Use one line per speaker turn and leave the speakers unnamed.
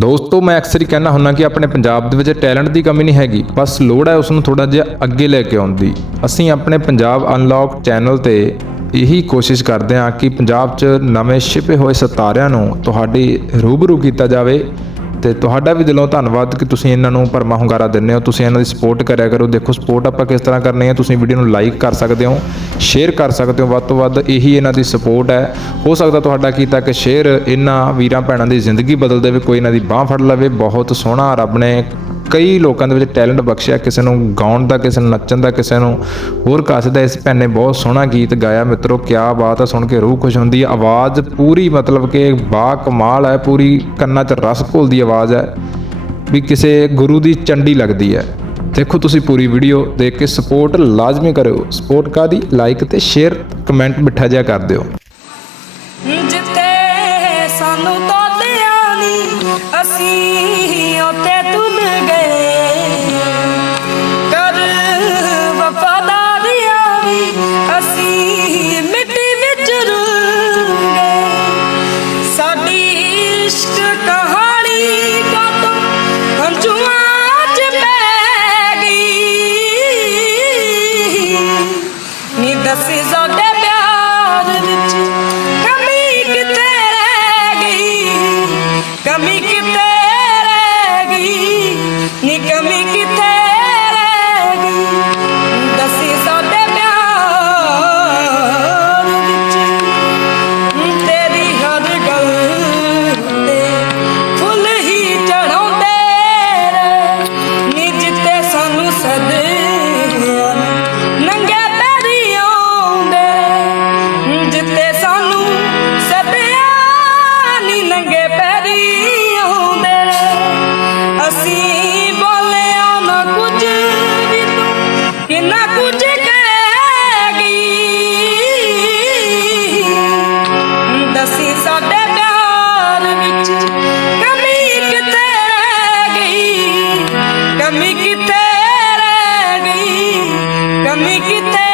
ਦੋਸਤੋ, ਮੈਂ ਅਕਸਰ ਹੀ ਕਹਿੰਦਾ ਹੁੰਦਾ ਕਿ ਆਪਣੇ ਪੰਜਾਬ ਦੇ ਵਿੱਚ ਟੈਲੈਂਟ ਦੀ ਕਮੀ ਨਹੀਂ ਹੈਗੀ, ਬਸ ਲੋੜ ਹੈ ਉਸ ਨੂੰ ਥੋੜਾ ਜਿਹਾ ਅੱਗੇ ਲੈ ਕੇ ਆਉਣ ਦੀ। ਅਸੀਂ ਆਪਣੇ ਪੰਜਾਬ ਅਨਲੌਕ ਚੈਨਲ ਤੇ ਇਹੀ ਕੋਸ਼ਿਸ਼ ਕਰਦੇ ਹਾਂ ਕਿ ਪੰਜਾਬ 'ਚ ਨਵੇਂ ਛਿਪੇ ਹੋਏ ਸਿਤਾਰਿਆਂ ਨੂੰ ਤੁਹਾਡੀ ਰੂਬਰੂ ਕੀਤਾ ਜਾਵੇ। ਤੇ ਤੁਹਾਡਾ ਵੀ ਦਿਲੋਂ ਧੰਨਵਾਦ ਕਿ ਤੁਸੀਂ ਇਹਨਾਂ ਨੂੰ ਪਰਮਾ ਹੁੰਗਾਰਾ ਦਿੰਦੇ ਹੋ। ਤੁਸੀਂ ਇਹਨਾਂ ਦੀ ਸਪੋਰਟ ਕਰਿਆ ਕਰੋ। ਦੇਖੋ ਸਪੋਰਟ ਆਪਾਂ ਕਿਸ ਤਰ੍ਹਾਂ ਕਰਨੀ ਹੈ, ਤੁਸੀਂ ਵੀਡੀਓ ਨੂੰ ਲਾਈਕ ਕਰ ਸਕਦੇ ਹੋ ਸ਼ੇਅਰ ਕਰ ਸਕਦੇ ਹੋ। ਵੱਧ ਤੋਂ ਵੱਧ ਇਹੀ ਇਹਨਾਂ ਦੀ ਸਪੋਰਟ ਹੈ। ਹੋ ਸਕਦਾ ਤੁਹਾਡਾ ਕੀਤਾ ਕਿ ਸ਼ੇਅਰ ਇਹਨਾਂ ਵੀਰਾਂ ਭੈਣਾਂ ਦੀ ਜ਼ਿੰਦਗੀ ਬਦਲ ਦੇਵੇ, ਕੋਈ ਇਹਨਾਂ ਦੀ ਬਾਹ ਫੜ ਲਵੇ। ਬਹੁਤ ਸੋਹਣਾ ਰੱਬ ਨੇ ਕਈ ਲੋਕਾਂ ਦੇ ਵਿੱਚ ਟੈਲੈਂਟ ਬਖਸ਼ਿਆ, ਕਿਸੇ ਨੂੰ ਗਾਉਣ ਦਾ, ਕਿਸੇ ਨੂੰ ਨੱਚਣ ਦਾ, ਕਿਸੇ ਨੂੰ ਹੋਰ ਕਾਸੇ ਦਾ ਇਸ ਭੈਣ ਨੇ ਬਹੁਤ ਸੋਹਣਾ ਗੀਤ ਗਾਇਆ। ਮਿੱਤਰੋ, ਕਿਆ ਬਾਤ ਹੈ ਸੁਣ ਕੇ ਰੂਹ ਖੁਸ਼ ਹੁੰਦੀ ਹੈ ਆਵਾਜ਼ ਪੂਰੀ ਮਤਲਬ ਕਿ ਬਾ ਕਮਾਲ ਹੈ ਪੂਰੀ ਕੰਨਾਂ 'ਚ ਰਸ ਘੁਲਦੀ ਆਵਾਜ਼ ਹੈ ਵੀ ਕਿਸੇ ਗੁਰੂ ਦੀ ਚੰਡੀ ਲੱਗਦੀ ਹੈ ਦੇਖੋ ਤੁਸੀਂ ਪੂਰੀ ਵੀਡੀਓ ਦੇਖ ਕੇ ਸਪੋਰਟ ਲਾਜ਼ਮੀ ਕਰਿਓ। ਸਪੋਰਟ ਕਾਦੀ ਲਾਈਕ ਤੇ ਸ਼ੇਅਰ, ਕਮੈਂਟ ਮਿੱਠਾ ਜਿਹਾ ਕਰ ਦਿਓ।
ਜਿੱਤੇ ਸਾਨੂੰ ਤੋਲਿਆ ਨੀ ਅਸੀਂ ਉੱਤੇ ਗਈ ਕਮੀ ਕਿਤੇ ਰਹਿ ਗਈ ਕਮੀ ਕਿਤੇ